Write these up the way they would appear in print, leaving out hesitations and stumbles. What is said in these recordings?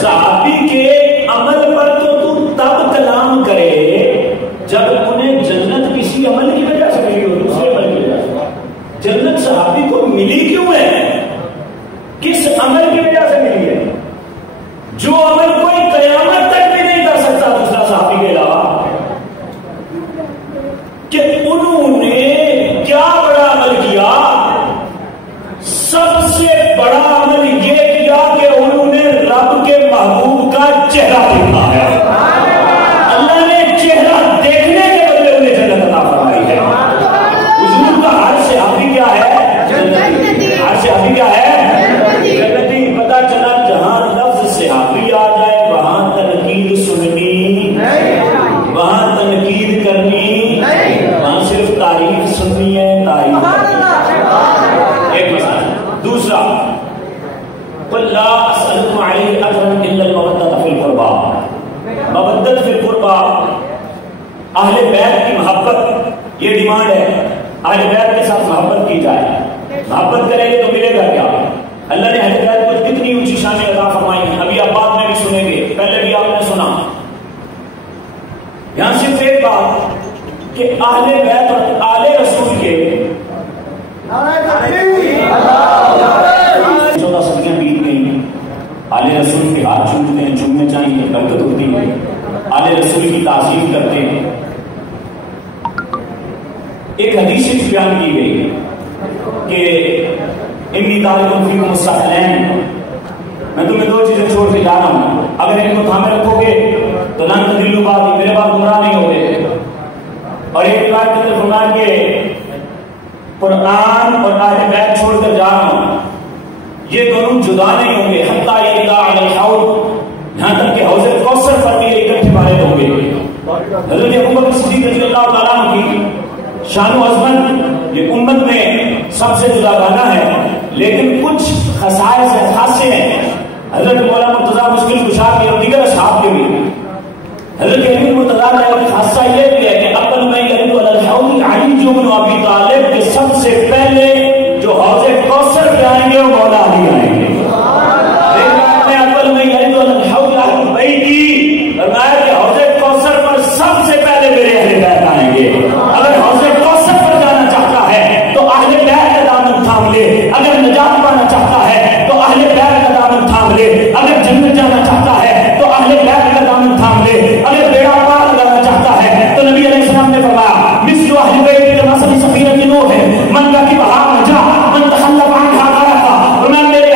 صحابی کے عمل پر تو تب کلام کرے جب انہیں جنت کسی عمل کی وجہ سے ملی ہو، دوسرے عمل کی وجہ سے۔ جنت صحابی کو ملی کیوں ہے؟ کس عمل کی وجہ سے ملی ہے؟ جو عمل کوئی قیامت تک بھی نہیں کر سکتا دوسرا صحابی کے علاوہ، کہ انہوں نے کیا بڑا عمل کیا؟ سب سے بڑا عمل یہ کیا کہ انہوں نے رب کے محبوب کا چہرہ دیکھا ہے۔ اللہ نے چہرہ دیکھنے کے بدلے انہیں جنت عطا فرمائی ہے۔ حضور کا ہر صحابی کیا ہے؟ ہر صحابی کیا ہے؟ جنتی۔ پتہ چلا جہاں لفظ صحابی آ جائے وہاں تنقید سننی، وہاں تنقید کرنی، وہاں صرف تعریف سننی ہے، تعریف ایک مسئلہ۔ دوسرا، قل لا اسألكم عليه اجرا الا المودة في القربى۔ مودت فی القربى، اہل بیت کی محبت، یہ ڈیمانڈ ہے اہل بیت کے ساتھ محبت کی جائے۔ محبت کریں گے تو ملے گا کیا؟ اللہ نے اہل بیت کو کتنی اونچی شانیں عطا فرمائی ہیں، ابھی آپ بعد میں بھی سنیں گے، پہلے بھی آپ نے سنا۔ یہاں صرف ایک بات کہ اہل بیت اور آل رسول کے 14 صدیاں بیت گئی، آل رسول کے ہاتھ چومتے ہیں، چومنے چاہیے، برکت ہوتی ہے، آل رسول کی تعظیم کرتے ہیں۔ ایک حدیث بیان کی گئی کہ انی تارک فیکم الثقلین، میں تمہیں دو چیزیں چھوڑ کے جا رہا ہوں، اگر ان کو تھامے رکھو گے تو لن تضلوا بعدی، میرے بعد گمراہ نہیں ہوگے۔ اور ایک روایت کے اندر فرمایا کہ قرآن اور اہل بیت چھوڑ کر جا رہا ہوں، یہ دونوں جدا نہیں ہوں گے حتیٰ یردا علی الحوض، یہاں تک کہ حوض کوثر پر بھی اکٹھے وارد ہوں گے۔ حضرت ابوبکر صدیق رضی اللہ تعالیٰ عنہ کی شان و عظمت یہ امت میں سب سے جدا گانا ہے، لیکن کچھ خصائص خاصے ہیں حضرت مولانا مرتضیٰ مشکل کشا کے اور دیگر اصحاب کے بھی۔ حضرت علی مرتضیٰ کا خاصہ یہ بھی ہے کہ اول من یرد علی الحوض علی بن ابی طالب کے سب سے پہلے جو حوض کوثر پہ آئیں گے وہ مولا علی آئیں گے۔ اول من یرد علی الحوض اہل بیتی، فرمایا کہ حوض کوثر پر سب سے پہلے میرے اہل بیت آئیں گے۔ اگر حوض کوثر پر جانا چاہتا ہے تو اہل بیت کا دامن تھام لے، اگر نجات پانا چاہتا ہے تو اہل بیت کا دامن تھام لے، اگر جنت جانا چاہتا ہے تو اہل بیت کا دامن تھام لے، اگر بیڑا پار لگانا چاہتا ہے تو نبی علیہ السلام نے فرمایا مثل اہل بیت کے مثل سفینۃ نوح، من کا کی بہار میں جا من تخلف عنها غرق، اور میں میرے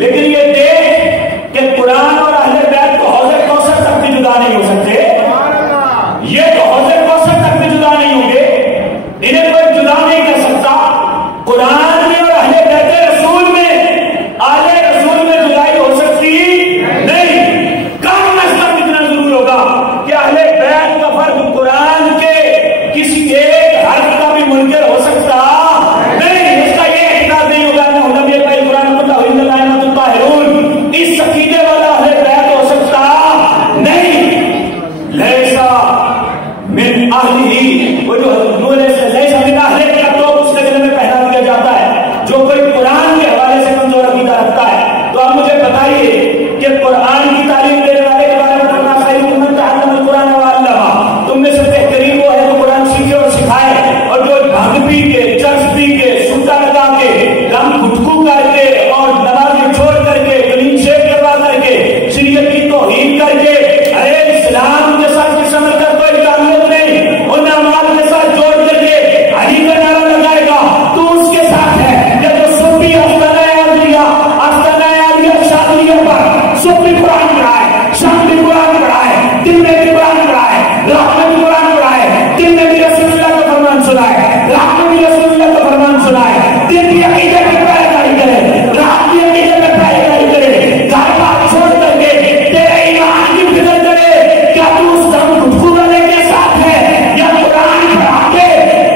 لیکن یہ دیکھ کہ قرآن اور اہل بیت کو حوض کوثر تک بھی جدا نہیں ہو سکتے، یہ تو حوض کوثر تک بھی جدا نہیں ہوں گے، انہیں کوئی جدا نہیں کر سکتا۔ قرآن میں اور اہل بیت رسول میں، آل رسول میں جدائی ہو سکتی نہیں۔ کم از کم اتنا ضرور ہوگا کہ اہل بیت کا فرق قرآن کے کسی ایک حرف کا بھی منکر ہو سکتا نہیں، اس کا یہ اعتقاد نہیں ہوگا کہ نبی پاک قرآن کو توحید الائمۃ الطاہرون، اس عقیدے والا اہل بیت ہو سکتا نہیں۔ لیسا من اہلہ، وہ جو نور سے لیسا من اہلہ کا تو اس کے دل میں پہنا دیا جاتا ہے جو کوئی قرآن کے حوالے سے کمزور عقیدہ رکھتا ہے۔ تو آپ مجھے بتائیے کہ قرآن کی تعلیم دینے والے کے بارے میں فرمایا خیرکم من تعلم القرآن وعلمہ، تم میں سے بہترین وہ ہے جو قرآن سیکھے اور سکھائے، اور جو بھنگ پی کے، چرس پی کے، سوٹا لگا کے، دم گھٹکو کر کے اور نماز چھوڑ کر کے، کلین شیو کروا کر کے، شریعت کی توہین کر کے، ارے اسلام کے ساتھ اس عمل کا کوئی تعلق نہیں، ان اعمال کے ساتھ جوڑ کر کے علی کا نعرہ لگائے گا تو اس کے ساتھ ہے۔ جب جو صوفی آستانہ عالیہ شاذلیہ پر صوفی قرآن پڑھائے، شاذلی قرآن پڑھائے، دن میں بھی قرآن پڑھائے، رات میں بھی قرآن پڑھائے، دن میں بھی رسول اللہ کا فرمان سنائے، رات میں بھی رسول اللہ کا فرمان سنائے، دن بھی عقیدے میں پیروی کرے، رات بھی عقیدے میں پیروی کرے، گھر بات چھوڑ کر کے تیرے ایمان کی فکر کرے، کیا تو اس دم گھٹکو والے کے ساتھ ہے یا قرآن پڑھا کے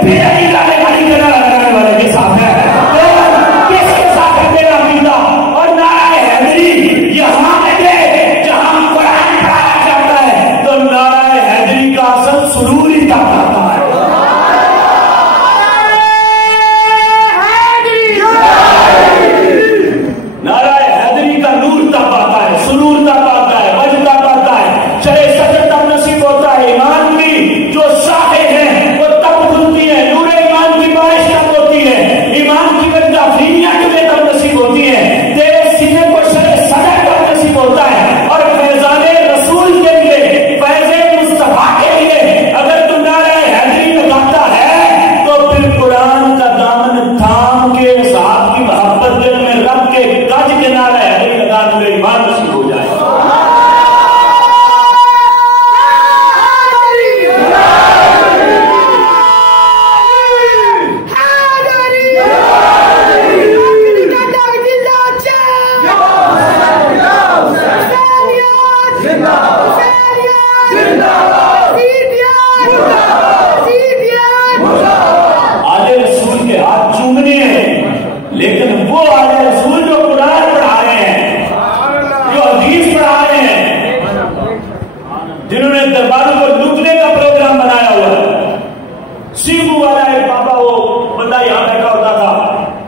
پھر عقیدہ علی کا نعرہ لگانے والے کے ساتھ ہے؟ اور کس کے ساتھ ہے تیرا عقیدہ؟ اور نعرہ حیدری یہاں لگے جہاں قرآن پڑھایا جاتا ہے تو نعرہ حیدری کا اصل سرور ہی تب آتا ہے۔ نعرہ حیدری کا نور تب آتا ہے، سرور تب آتا ہے، وجہ تب آتا ہے، چلے سچ تب نصیب ہوتا ہے، ایمان کی جو شاخیں ہیں وہ تب کھلتی ہیں، نور ایمان کی بارش تب ہوتی ہے، ایمان کی وجہ فینیاں تمہیں تب نصیب ہوتی ہیں، تیرے سینے کو شرع صدر تب نصیب ہوتا ہے، اور فیضان رسول کے لیے، فیض مصطفیٰ کے لیے اگر تم نعرہ حیدری لگاتا ہے تو پھر قرآن کا دامن تھام کے صاحب کی محبت دل میں رکھ کے گج کے نعرہ حیدری لگانے میں ایمان نصیب ہو جائے۔ آل رسول کے ہاتھ چومنے ہیں، لیکن وہ آل رسول جو قرآن پڑھا رہے ہیں، جو حدیث پڑھا رہے ہیں، جنہوں نے درباروں کو لوٹنے کا پروگرام بنایا ہوا ہے۔ سیبو والا ایک بابا، وہ بندہ یہاں بیٹھا ہوتا تھا،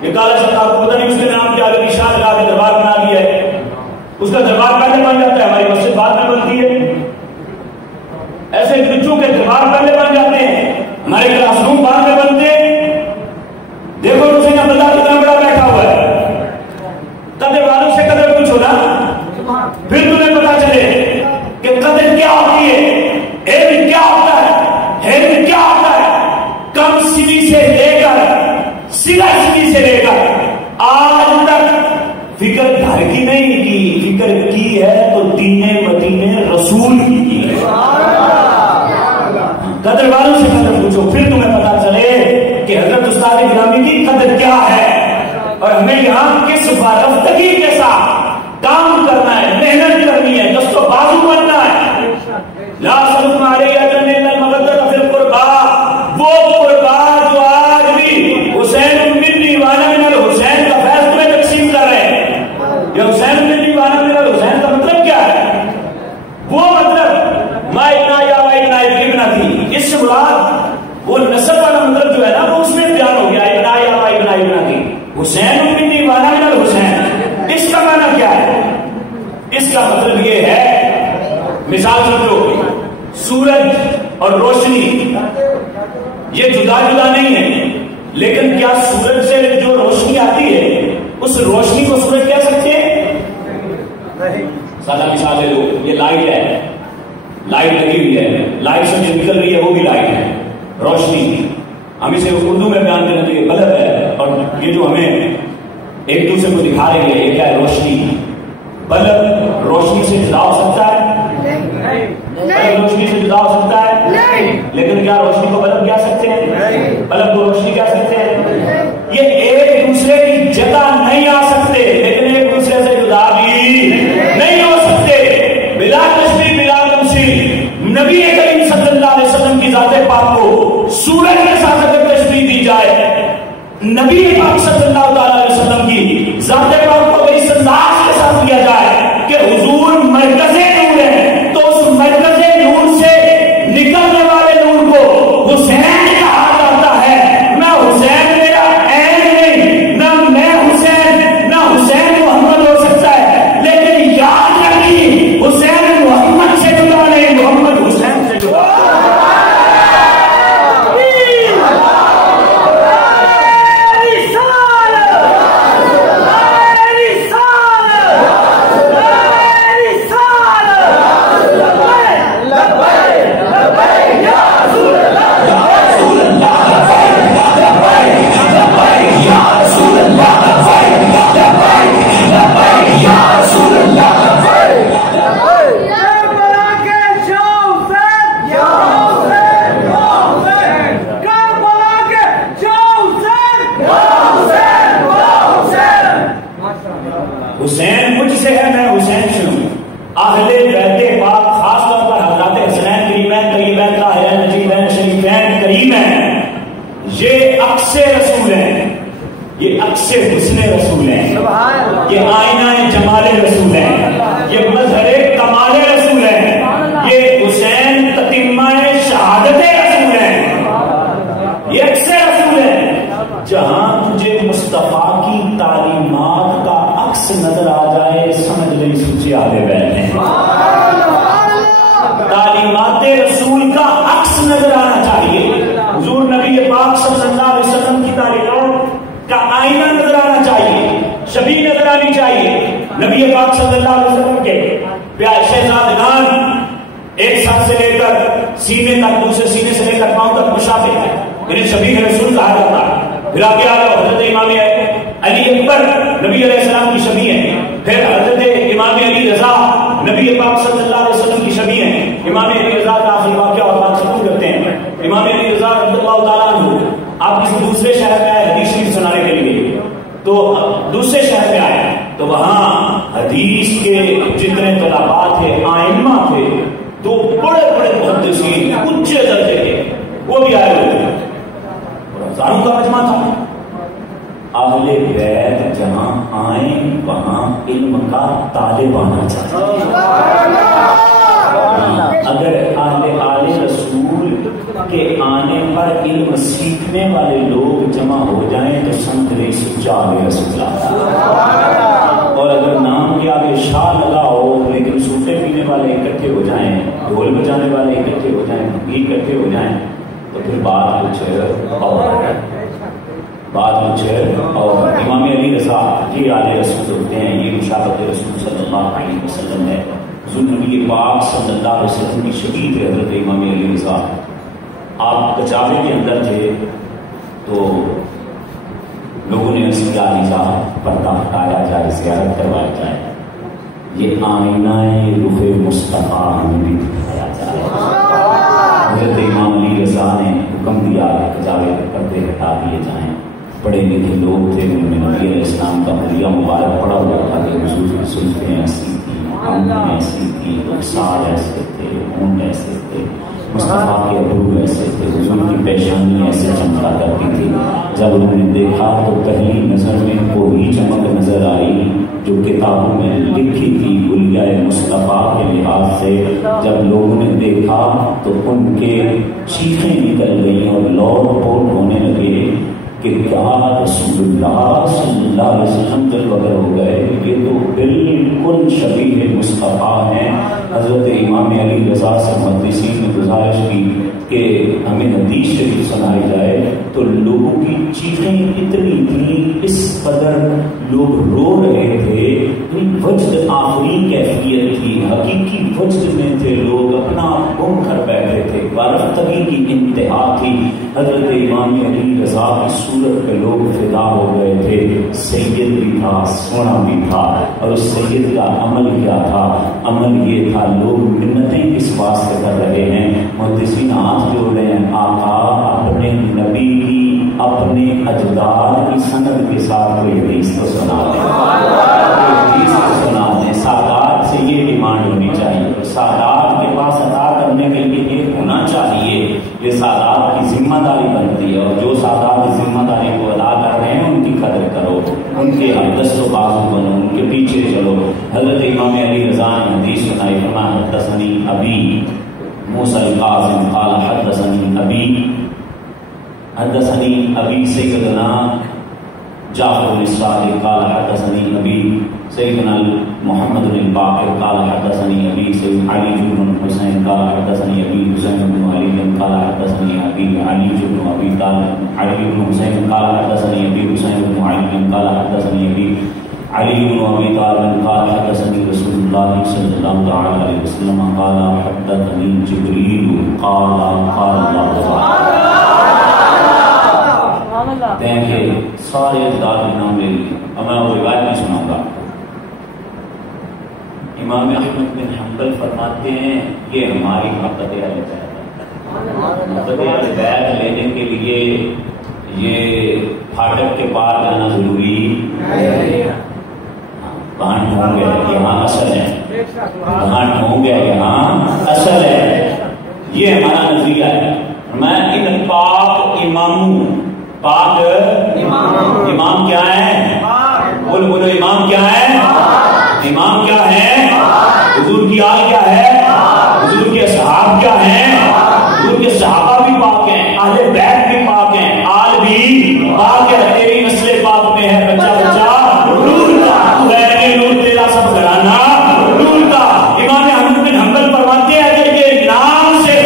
یہ کالا صاحب کو پتہ نہیں اس کے نام کیا، علی شاہ لگا کے دربار بنا دیا ہے، اس کا دربار پہلے بن جاتا ہے، ہماری مسجد بعد میں بنتی ہے۔ ایسے بچوں کے دربار پہلے بن جاتے ہیں، ہمارے کلاس روم بعد میں بنتے ہیں۔ دیکھو اسے نہ بندہ کتنا بڑا بیٹھا ہوا ہے، قدر والوں سے قدر پوچھو نا، پھر تمہیں پتا چلے کہ قدر کیا ہوتی ہے، علم کیا ہوتا ہے، علم کیا ہوتا ہے۔ کم سنی سے لے کر سلا سنی سے لے کر آج تک فکر گھر کی نہیں کی، فکر کی ہے تو دین مدینے رسول کی ہے۔ قدر والوں سے قدر پوچھو، پھر تمہیں پتا چلے کہ حضرت استاد گرامی کی قدر کیا ہے، اور ہمیں یہاں کس وارفتگی کے ساتھ کام کرنا ہے، محنت کرنی ہے، دست و بازو بننا ہے۔ لا سلم علیہ جنین المودۃ فی القربا، وہ قربا جو آج بھی حسین منی وانا من الحسین کا فیض تمہیں تقسیم کر رہے ہیں۔ یہ حسین منی وانا من الحسین کا مطلب کیا ہے؟ وہ مطلب ما اتنا یا ما اتنا ابن تھی، اس سے مراد وہ نسب والا مطلب جو ہے نا وہ اس میں بیان ہو گیا، اتنا یا ما اتنا ابن تھی، حسین منی وانا من الحسین۔ اس کا معنی کیا ہے؟ اس کا مطلب یہ ہے، مثال سمجھو، سورج اور روشنی یہ جدا جدا نہیں ہے، لیکن کیا سورج سے جو روشنی آتی ہے اس روشنی کو سورج کہہ سکتے ہیں؟ سادہ مثال لے لو، یہ لائٹ ہے، لائٹ لگی ہوئی ہے، لائٹ سے جو نکل رہی ہے وہ بھی لائٹ ہے، روشنی۔ ہم اسے اردو میں بیان کرنے کے بلب ہے، اور یہ جو ہمیں ایک دوسرے کو دکھا رہے ہیں. یہ کیا ہے؟ روشنی. بلب روشنی سے جدا ہو سکتا ہے؟ بلب روشنی سے جدا ہو سکتا ہے؟ لیکن کیا روشنی کو بلب کہہ سکتے ہیں؟ بلب کو روشنی کہہ سکتے ہیں؟ یہ ایک دوسرے کی جگہ نہیں آ سکتے، لیکن ایک دوسرے سے جدا بھی نہیں ہو سکتے. بلا تشبیہ بلا تمثیل نبی کریم صلی اللہ علیہ وسلم کی ذات پاک کو سورج کے ساتھ اگر تشبیہ دی جائے، نبی پاک صلی اللہ تعالی علیہ وسلم کی ذات پاک کو اس انداز کے ساتھ دیا جائے کہ حضور مرکز نور ہے، تو اس مرکز نور سے نکلنے والے نور کو حسین کہا جاتا ہے. نہ حسین میرا عین نہیں، نہ میں حسین، نہ حسین محمد ہو سکتا ہے، لیکن یاد رکھیے حسین محمد سے جدا نہیں، محمد حسین سے جدا. حسین مجھ سے ہے، میں حسین سے ہوں. اہل بیت پاک خاص طور پر حضرات حسنین کریمین طیبین طاہرین نجیبین شریفین کریمین، یہ عکس رسول ہیں، یہ عکس حسن رسول ہیں، یہ آئینہ جمال رسول ہیں، یہ مظہر کمال رسول ہیں، یہ حسین تتمہ شہادت رسول ہیں، یہ عکس رسول ہیں. جہاں تجھے مصطفیٰ کی تعلیمات کا عکس نظر آ جائے، سمجھ لیں سچے آگے بیٹھے ہیں. تعلیمات رسول کا عکس نظر آنا چاہیے، حضور نبی پاک صلی اللہ علیہ وسلم کی تعلیمات کا آئینہ نظر آنا چاہیے، شبیہ نظر آنی چاہیے. نبی پاک صلی اللہ علیہ وسلم کے پیارے شہزادگان ایک ساتھ سے لے کر سینے تک، دوسرے سینے سے لے کر پاؤں تک مشابہ ہے، انہیں شبیہ رسول کہا جاتا ہے. پھر آگے آگے حضرت امام علی اکبر نبی علیہ السلام کی شبیہ ہیں. پھر حضرت امام علی رضا نبی پاک صلی اللہ علیہ وسلم کی شبیہ ہیں. امام علی رضا کا آخری واقعہ اور بات ختم کرتے ہیں. امام علی رضا رضی اللہ تعالیٰ عنہ آپ کسی دوسرے شہر میں آئے حدیث شریف سنانے کے لیے، تو دوسرے شہر میں آئے تو وہاں حدیث کے جتنے طلباء تھے، آئمہ تھے، تو بڑے بڑے محدثین اونچے درجے کے وہ بھی آئے ہوئے تھے، ہزاروں کا مجمع تھا. اہل بیت جہاں آئیں وہاں علم کا طالب آنا چاہیے. اگر آل رسول کے آنے پر علم سیکھنے والے لوگ جمع ہو جائیں تو سنت نہیں سچا آگے رسول اللہ. اور اگر نام کے آگے شاہ لگا ہو لیکن سوٹے پینے والے اکٹھے ہو جائیں، ڈھول بجانے والے اکٹھے ہو جائیں، اکٹھے ہو جائیں، تو پھر بات کچھ اور امام علی رضا یہ آل رسول ہوتے ہیں، یہ مشابہت رسول صلی اللہ علیہ وسلم ہے. حضور نبی پاک صلی اللہ علیہ وسلم کی شبیہ تھے حضرت امام علی رضا. آپ کچاوے کے اندر تھے تو لوگوں نے اس کی عالیزہ پردہ ہٹایا جائے، زیارت کروایا جائے. یہ آئینہ رخ مصطفیٰ ہمیں بھی دکھایا جائے. حضرت امام علی رضا نے حکم دیا کچاوے کے پردے ہٹا دیے جائیں. پڑھے لکھے لوگ تھے، انہوں نے نبی علیہ السلام کا حلیہ مبارک پڑھا ہوا تھا کہ حضور کی سلطیں ایسی تھی، آنکھیں ایسی تھی، رخسار ایسے تھے، ہونٹ ایسے تھے، مصطفیٰ کے ابرو ایسے تھے، حضور کی پیشانی ایسے چمکا کرتی تھی. جب انہوں نے دیکھا تو پہلی نظر میں وہی چمک نظر آئی جو کتابوں میں لکھی تھی حلیہ مصطفیٰ کے لحاظ سے. جب لوگوں نے دیکھا تو ان کے چیخیں نکل گئی اور لوٹ پوٹ ہونے لگے کہ کیا رسول اللہ صلی اللہ علیہ وسلم دل وغیر ہو گئے، یہ تو بالکل شبیہ مصطفیٰ ہیں. حضرت امام علی رضا سے محدثین نے گزارش کی کہ ہمیں حدیث شریف سنائی جائے، تو لوگوں کی چیخیں اتنی تھیں، اس قدر لوگ رو رہے تھے. وجد آخری کیفیت تھی، حقیقی وجد میں تھے، لوگ اپنا گم کر بیٹھے تھے، وارفتگی کی انتہا تھی. حضرت امام علی رضا کی صورت پہ لوگ فدا ہو گئے تھے. سید تھا، سونا بھی تھا. اور اس سید کا عمل کیا تھا؟ عمل یہ تھا، لوگ منتیں کس واسطے کر رہے ہیں؟ محدثین ہاتھ جوڑ رہے ہیں، آقا اپنے نبی کی اپنے اجداد کی سند کے ساتھ کوئی حدیث تو سنا دیں، حدیث تو سنا دیں. سادات سے یہ ڈیمانڈ ہونی چاہیے. سادات کے پاس ادا کرنے کے لیے یہ ہونا چاہیے. یہ سادات کی ذمہ داری بنتی ہے، اور جو سادات ذمہ داری کو ادا کر رہے ہیں ان کی قدر کرو، ان کے دست و بازو بنو، ان کے پیچھے چلو. حضرت امام علی رضا نے حدیث سنائی، فرمایا حدثنی ابی موسیٰ القاسم قال حدثنی ابی سیدنا جعفر الصادق قال حدثني ابي سيدنا محمد الباقر قال حدثني ابي سيد علي بن حسين قال حدثني ابي حسين بن علي قال حدثني ابي علي بن ابي طالب علي بن حسين قال حدثني ابي حسين بن علي قال حدثني ابي علي بن ابي طالب قال حدثني رسول الله صلى الله عليه وسلم قال حدثني جبريل قال الله تعالى. دیکھیں سارے اجداد کے نام لے لیے. اب میں وہ روایت نہیں سناؤں گا. امام احمد بن حنبل فرماتے ہیں یہ ہماری محبت اہل بیت ہے. محبت اہل بیت لینے کے لیے یہ پھاٹک کے پار جانا ضروری وہاں ڈھونگ گئے یہاں اصل ہے، وہاں ڈھونگ گئے یہاں اصل ہے. یہ ہمارا نظریہ ہے. میں ان پاک اماموں پاک امام کیا ہے؟ بولو امام کیا ہے؟ امام کیا ہے؟ حضور کی آل کیا ہے؟ حضور کے اصحاب کیا ہیں؟ حضور کے صحابہ بھی پاک ہیں، اہل بیت بھی پاک ہیں، آل بھی پاک ہے. تیری نسل پاک میں ہے بچہ بچہ نور کا، غیر نور تیرا سب گھرانہ نور کا. امام احمد بن حنبل فرماتے ہیں اگر یہ نام سے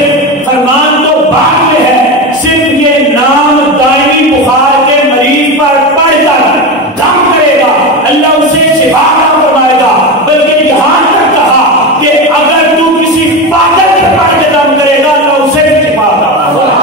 فرمان تو بعد میں ہے، صرف یہ نام دائمی بخار کے مریض پر پڑھ کر دم کرے گا اللہ اسے شفا عطا فرمائے گا. بلکہ یہاں تک کہا کہ اگر تو کسی پاگل کے پڑھ کے دم کرے گا اللہ اسے شفا عطا فرمائے گا.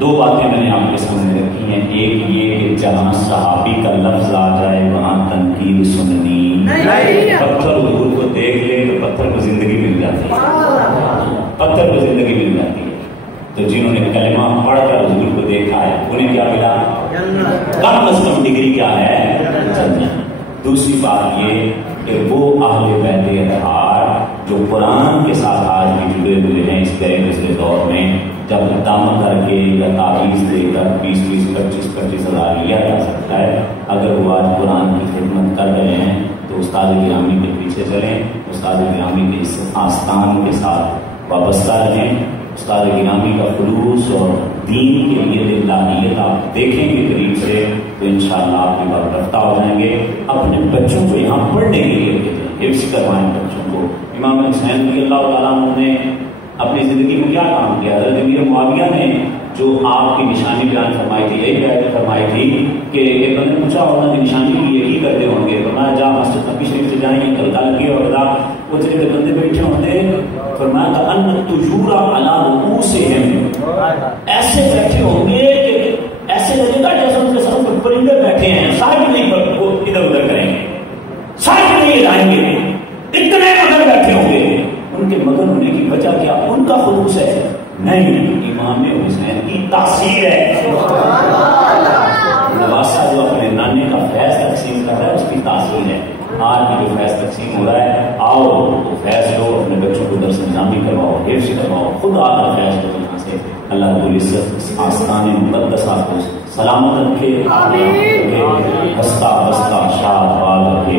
دو باتیں میں نے آپ کے سامنے رکھی ہیں. ایک یہ کہ جہاں صحابی کا لفظ آ جائے وہاں تنقید سننی نہیں. پتھر حضور کو دیکھ لے تو پتھر کو زندگی مل جاتی ہے، پتھر کو زندگی مل جاتی ہے. تو جنہوں نے کلمہ پڑھ کر حضور کو دیکھا ہے انہیں کیا ملا؟ کم از کم ڈگری کیا ہے؟ جنت. دوسری بات یہ کہ وہ اہل بیت اطہار جو قرآن کے ساتھ آج بھی جڑے ہوئے ہیں اس گئے گزرے دور میں، جب دم کر کے یا تعویذ دے کر 20-25 ہزار لیا جا سکتا ہے، اگر وہ آج قرآن کی خدمت کر رہے ہیں تو استاد گرامی کے پیچھے چلیں، استاد گرامی کے اس آستان کے ساتھ وابستہ رہیں. استاد گرامی کا خلوص اور دین کے لیے للہیت آپ دیکھیں گے قریب سے تو انشاءاللہ آپ کی بات رفتہ ہو جائیں گے. اپنے بچوں کو یہاں پڑھنے کے لیے حفظ کروائیں بچوں کو. امام حسین رضی اللہ تعالیٰ عنہ نے اپنی زندگی میں کیا کام کیا؟ حضرت امیر معاویہ نے جو آپ کی نشانی بیان فرمائی تھی، یہی بیان فرمائی تھی کہ ایک بندے نے پوچھا ہوگا کہ نشانی یہی کرتے ہوں گے. فرمایا جا مسجد نبی شریف سے جائیں، کلتا لگی اور وہ جگہ بندے بیٹھے ہوتے. فرمایا تھا ان تجورا علی رؤوسہم، ایسے بیٹھے ہوں گے کہ ایسے لگے گا جیسے ان کے ساتھ پرندے بیٹھے ہیں، سائڈ نہیں وہ ادھر ادھر کریں گے، سائڈ نہیں لائیں گے، اتنے مگر بیٹھے ہوں گے. ان کے مگر ہونے کی وجہ کیا؟ ان کا خلوص ہے؟ نہیں، امام حسین کی تاثیر ہے. نواسا جو اپنے نانے کا فیض تقسیم کر رہا ہے اس کی تاثیر ہے. آج بھی جو فیض تقسیم ہو رہا ہے، آؤ وہ فیض لو، اپنے بچوں کو درس نظامی کرواؤ، حفظ کرواؤ، خود آ کر فیض لو یہاں سے. اللہ رب العزت اس آستان مقدسہ کو سلامت رکھے، ہنستا بستا شاد باد رکھے.